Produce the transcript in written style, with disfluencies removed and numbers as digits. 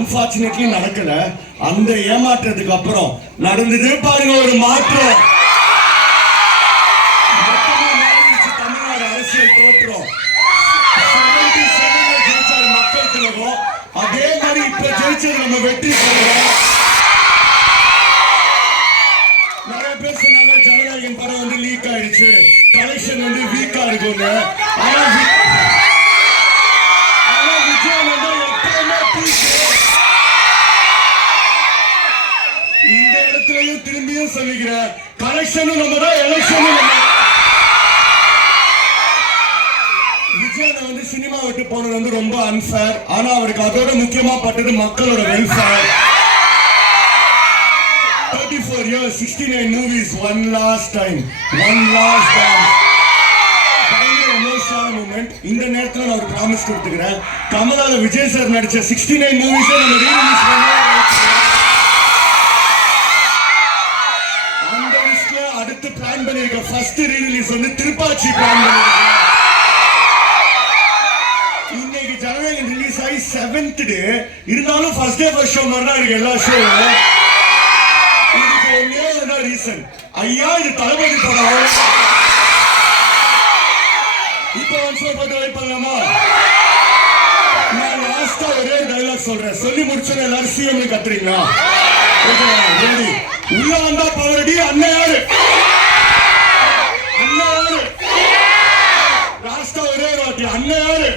Unfortunately நடக்கல. அந்த ஏமாற்றத்துக்கு அப்புறம் நடந்தது பாருங்க ஒரு மாற்றம். தமிழ்நாடு அரசியல் தோற்றம். ஜெயிச்சாரு மக்கள் திலகம். அதே மாதிரி இப்ப ஜெயிச்சது நம்ம வெற்றி பெறுவோம். நிறைய பேர் சொன்னாங்க ஜனநாயகன் படம் வந்து லீக் ஆயிடுச்சு, கலெக்ஷன் வந்து வீக்கா இருக்கும்னு. ஆனா விஜய் வந்து எப்பவுமே இந்த இடத்துலயும் திரும்பியும் சொல்லிக்கிறேன், கலெக்ஷனும் நம்ம தான், எலெக்ஷனும் நம்ம. விஜய் வந்து சினிமா விட்டு போனது வந்து ரொம்ப அன்ஃபேர். ஆனா அவருக்கு அதோட முக்கியமா பட்டது மக்களோட welfare. 34 years, 69 movies, one last time, one last dance. பயங்கர எமோஷனல் மூமெண்ட். இந்த நேரத்துல நான் ஒரு ப்ராமிஸ் கொடுத்துக்கிறேன், கமலால விஜய் சார் நடிச்ச 69 மூவிஸை நம்ம ரீரிலீஸ் பண்ணுவோம். அந்த லிஸ்ட்ல அடுத்து பிளான் பண்ணிருக்க ஃபர்ஸ்ட் ரீரிலீஸ் வந்து திருப்பாச்சி பிளான் பண்ணிருக்கேன். இன்னைக்கு ஜனநாயகன் ரிலீஸ் ஆகி 7th டே, இருந்தாலும் ஃபர்ஸ்ட் டே ஃபர்ஸ்ட் ஷோ மாதிரி தான் இருக்கு எல்லா ஷோவும். ரீசன் ஐயா, இது தளபதி படம். இப்ப வெயிட் பண்ணலாமா? நான் லாஸ்டா ஒரே டைலாக் சொல்றேன், சொல்லி முடிச்சோம் எல்லாரும் சிஎம் கத்துறீங்களா? உள்ள வந்தா பவரடி. அண்ணன் யாரு? அண்ணன் யாரு? லாஸ்டா ஒரே வாட்டி, அண்ணன் யாரு?